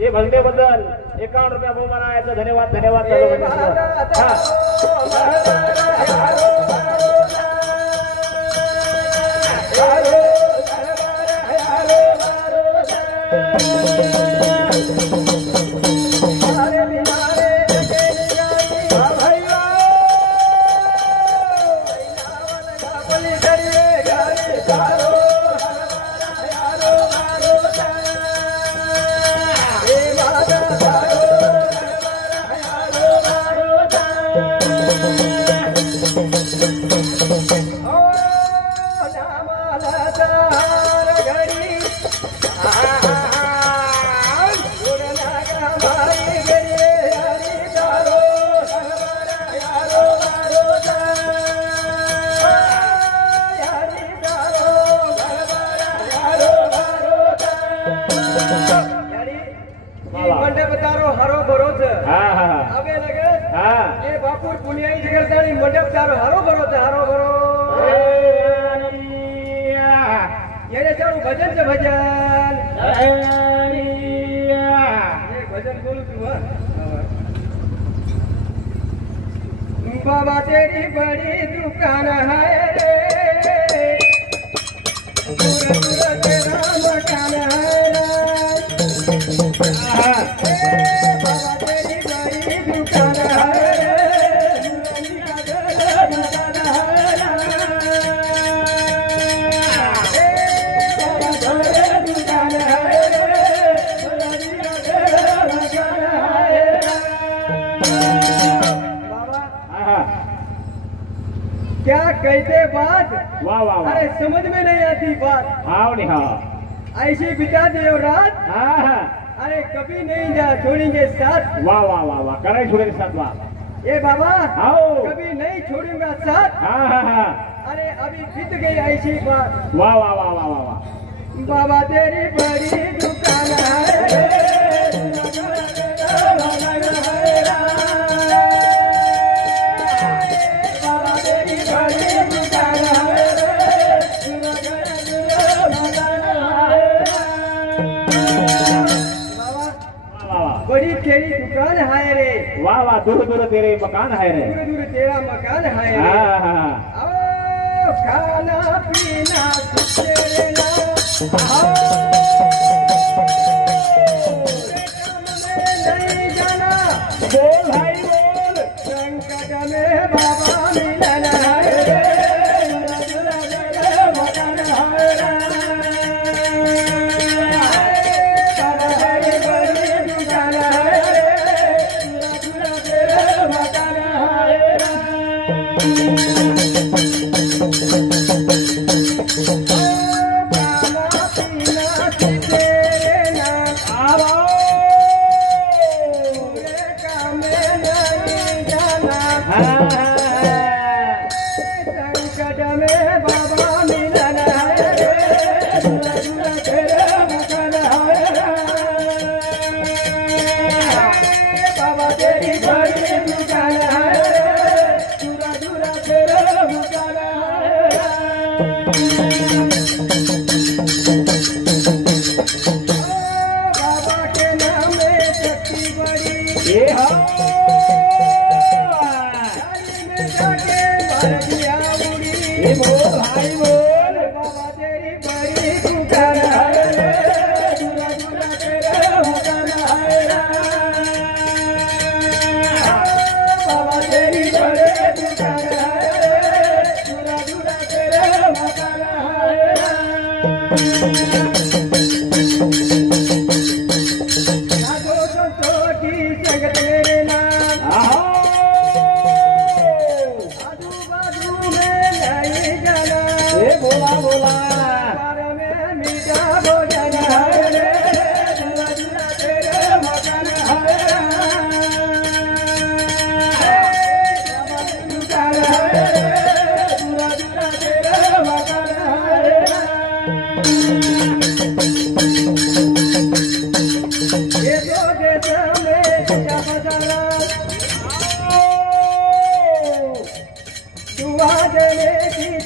हे भजनेबद्दल 51 रुपया बहुमान आहे. धन्यवाद धन्यवाद. मंडप चारो हरो भरो ये चारो भजन से भजन भजन बोलू तू बाबा तेरी बड़ी दुकान है रे तेरा मकान है बाबा तेरी बड़ी दुकान है क्या कहते बात। वाह वाह वाह। अरे समझ में नहीं आती बात। हाँ नहीं हाँ ऐसी बिता दे और रात। हाँ अरे कभी नहीं जा छोड़ेंगे साथ। वाह वाह वाह वाह। करे छोड़ेंगे साथ। वाह ये बाबा आओ कभी नहीं छोड़ूंगा साथ। हाँ हाँ हाँ। अरे अभी बीत गई ऐसी बात। वाह वाह वाह वाह वाह वाह। बाबा तेरी बड़ी दुकान है बड़ी तेरी दुकान है रे। वाह वाह। दूर दूर तेरे मकान है रे। दूर दूर तेरा मकान है रे। हाँ हाँ। आओ खाना पीना तेरे नाम आओ नहीं जाना। बोल भाई बोल। संकट में बाबा मिलन है रे। मकान है रे।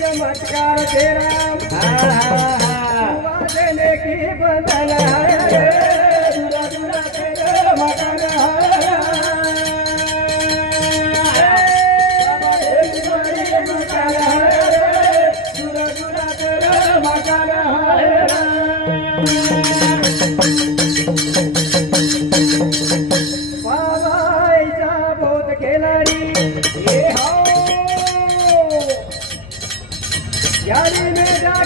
चमत्कार तेरा देने की बंधन है।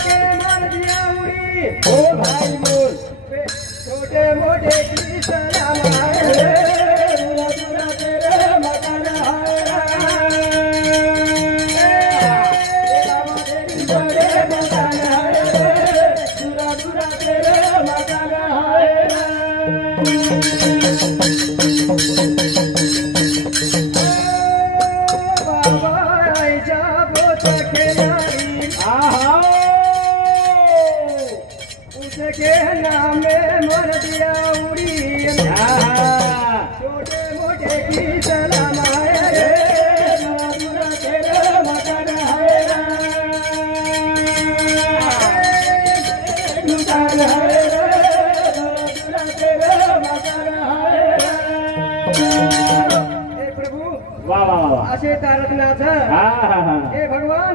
के मार दिया उड़ी बोल भाई बोल छोटे मोटे की सलाम है दूरा दूरा तेरे मकान उसके नाम में मर दिया उड़ी छोटे मोटे की सलाम है दूरा तेरे मकान असे तारकनाथ हे भगवान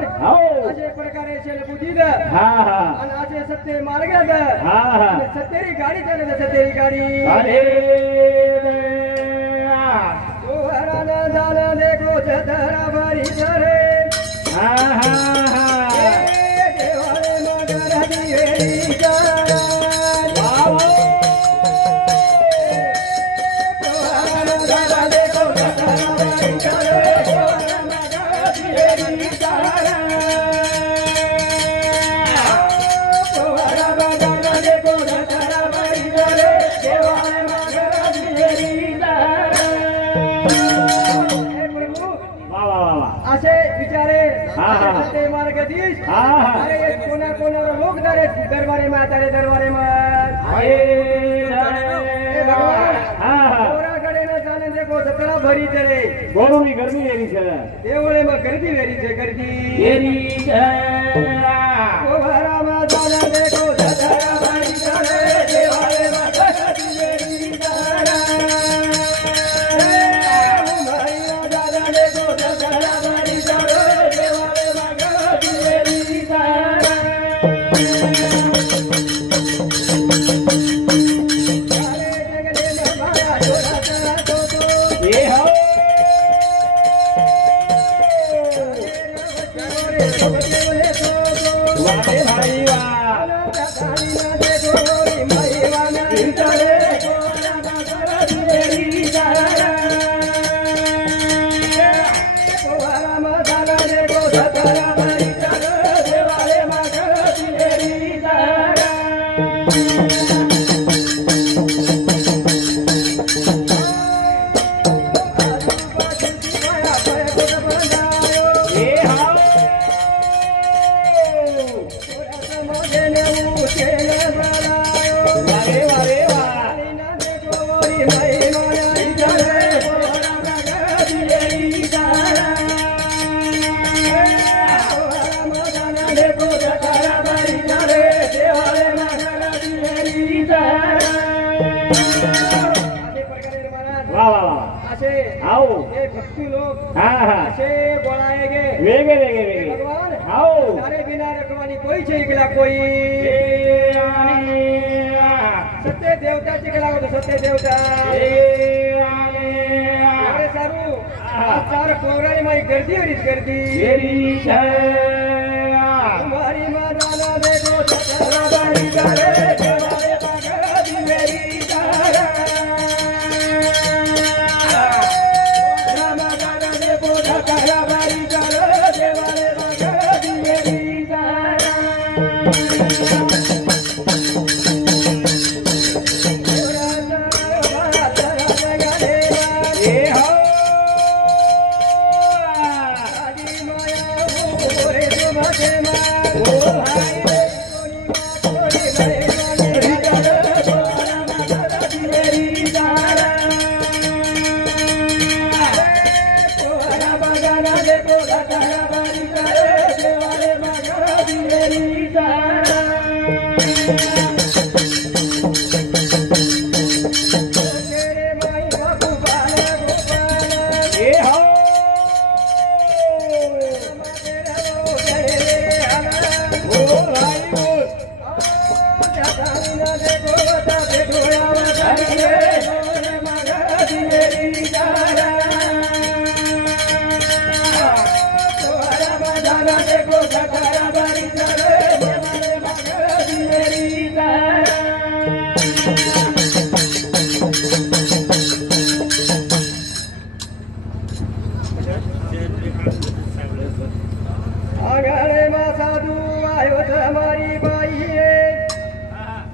असे प्रकारे बुद्धीद आणि असे सत्य मार्गात सत्तेरी गाडी चालत सत्तेरी गाडी हराना झाला देखो जतरा भरी चरे देवाले मगर दिवेली असे विचारे सत्य मार्गदीश अरे कोणा कोणावर लोक दरबारे मातारे दरबारे भगवान न जाने देखो सतरा भरी चले ગોરુની ગરમી એરી છે દેવળે માં ગરદી વેરી છે ગરદી એરી છે ઓહરામાં જાને દેખો સતરા ભરી ચલે દેવળે માં ગરદી વેરી भक्ति लोग असे बोलाएगे वेगे वेगे वेगे भगवान आओ तारे बिना रखवानी कोई छे इकला कोई सत्य देवता चिकला हो सत्य देवता अरे सारू चार पोरानी माई गर्दी वरीच गर्दी तुम्हारी माना देखो सतरा बारी करे देवारे बागदी मेरी तारा आंगणे में साधु आयो तुम्हारी बाई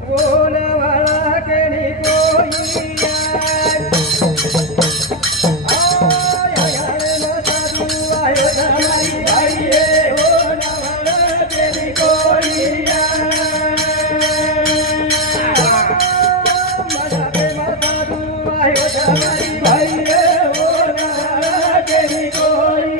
बोल वाला के नी कोई आंगणे में साधु आयो तुम्हारी बाई बोल वाला के नी कोई मजाके में साधु आयो तुम्हारी बाई बोल वाला के नी कोई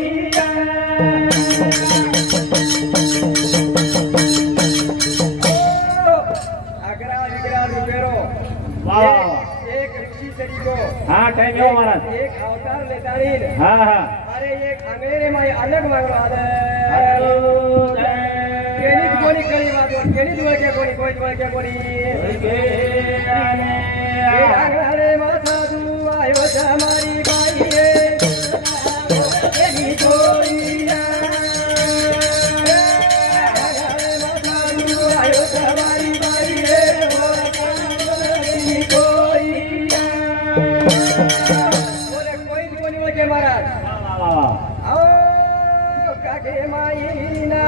एक ऋषि शरी को हाँ टाइम हो महाराज एक अवतार लेता नहीं हाँ हाँ अरे एक अंग्रेजी में अलग मांग रहा है केनी कोनी करी बात और केनी दुआ क्या कोनी कोई दुआ क्या कोनी अंग्रेजी में साधु आयो हमारी बाई केनी कोई आयो हमारी बाई महाराज आओ काके माई ना